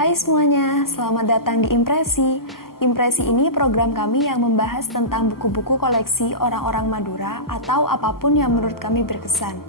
Hai semuanya, selamat datang di Impresi. Impresi ini program kami yang membahas tentang buku-buku koleksi orang-orang Madura atau apapun yang menurut kami berkesan.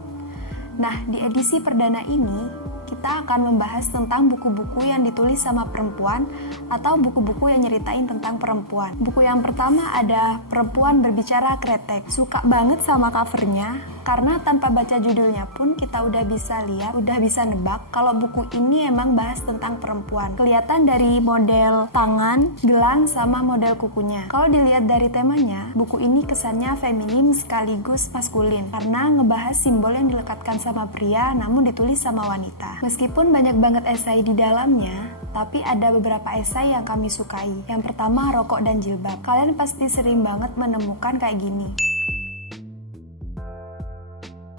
Nah, di edisi perdana ini, kita akan membahas tentang buku-buku yang ditulis sama perempuan atau buku-buku yang nyeritain tentang perempuan. Buku yang pertama ada Perempuan Berbicara Kretek. Suka banget sama covernya, karena tanpa baca judulnya pun kita udah bisa lihat, udah bisa nebak kalau buku ini emang bahas tentang perempuan. Kelihatan dari model tangan, gelang, sama model kukunya. Kalau dilihat dari temanya, buku ini kesannya feminim sekaligus maskulin, karena ngebahas simbol yang dilekatkan sama pria namun ditulis sama wanita. Meskipun banyak banget esai di dalamnya, tapi ada beberapa esai yang kami sukai. Yang pertama, Rokok dan Jilbab. Kalian pasti sering banget menemukan kayak gini.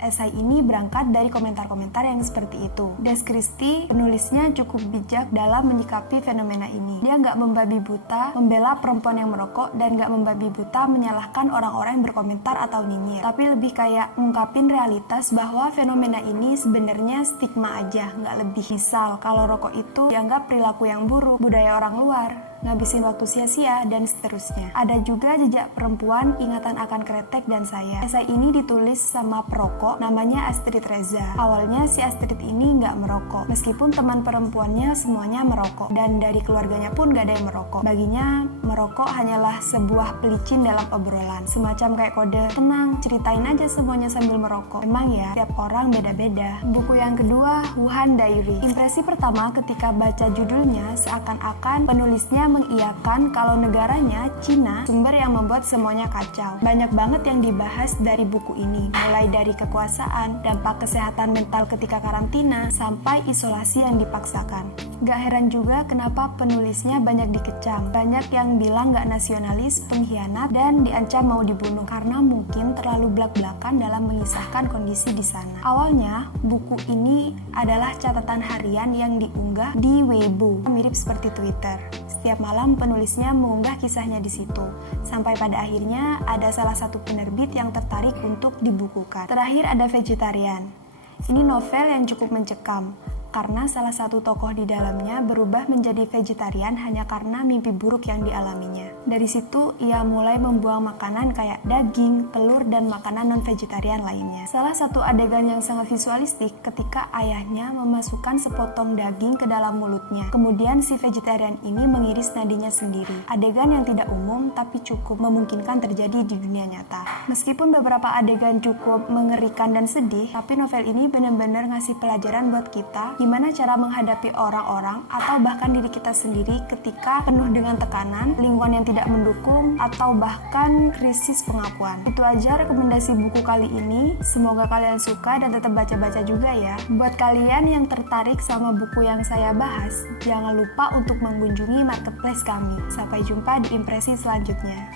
Esai ini berangkat dari komentar-komentar yang seperti itu. Des Christie, penulisnya cukup bijak dalam menyikapi fenomena ini. Dia nggak membabi buta membela perempuan yang merokok dan nggak membabi buta menyalahkan orang-orang yang berkomentar atau nyinyir. Tapi lebih kayak ngungkapin realitas bahwa fenomena ini sebenarnya stigma aja, nggak lebih. Misal, kalau rokok itu dianggap perilaku yang buruk, budaya orang luar, ngabisin waktu sia-sia, dan seterusnya. Ada juga Jejak Perempuan, Ingatan Akan Kretek dan Saya. Esai ini ditulis sama perokok, namanya Astrid Reza. Awalnya si Astrid ini nggak merokok, meskipun teman perempuannya semuanya merokok, dan dari keluarganya pun nggak ada yang merokok. Baginya, merokok hanyalah sebuah pelicin dalam obrolan, semacam kayak kode, tenang, ceritain aja semuanya sambil merokok. Memang ya, tiap orang beda-beda. Buku yang kedua, Wuhan Diary. Impresi pertama ketika baca judulnya, seakan-akan penulisnya mengiyakan kalau negaranya, Cina, sumber yang membuat semuanya kacau. Banyak banget yang dibahas dari buku ini, mulai dari kekuasaan, dampak kesehatan mental ketika karantina, sampai isolasi yang dipaksakan. Gak heran juga kenapa penulisnya banyak dikecam. Banyak yang bilang gak nasionalis, pengkhianat, dan diancam mau dibunuh karena mungkin terlalu blak-blakan dalam mengisahkan kondisi di sana. Awalnya, buku ini adalah catatan harian yang diunggah di Weibo, mirip seperti Twitter. Setiap malam penulisnya mengunggah kisahnya di situ. Sampai pada akhirnya ada salah satu penerbit yang tertarik untuk dibukukan. Terakhir ada Vegetarian. Ini novel yang cukup mencekam, karena salah satu tokoh di dalamnya berubah menjadi vegetarian hanya karena mimpi buruk yang dialaminya. Dari situ, ia mulai membuang makanan kayak daging, telur, dan makanan non-vegetarian lainnya. Salah satu adegan yang sangat visualistik ketika ayahnya memasukkan sepotong daging ke dalam mulutnya. Kemudian si vegetarian ini mengiris nadinya sendiri. Adegan yang tidak umum, tapi cukup memungkinkan terjadi di dunia nyata. Meskipun beberapa adegan cukup mengerikan dan sedih, tapi novel ini benar-benar ngasih pelajaran buat kita gimana cara menghadapi orang-orang atau bahkan diri kita sendiri ketika penuh dengan tekanan, lingkungan yang tidak mendukung, atau bahkan krisis pengakuan. Itu aja rekomendasi buku kali ini. Semoga kalian suka dan tetap baca-baca juga ya. Buat kalian yang tertarik sama buku yang saya bahas, jangan lupa untuk mengunjungi marketplace kami. Sampai jumpa di impresi selanjutnya.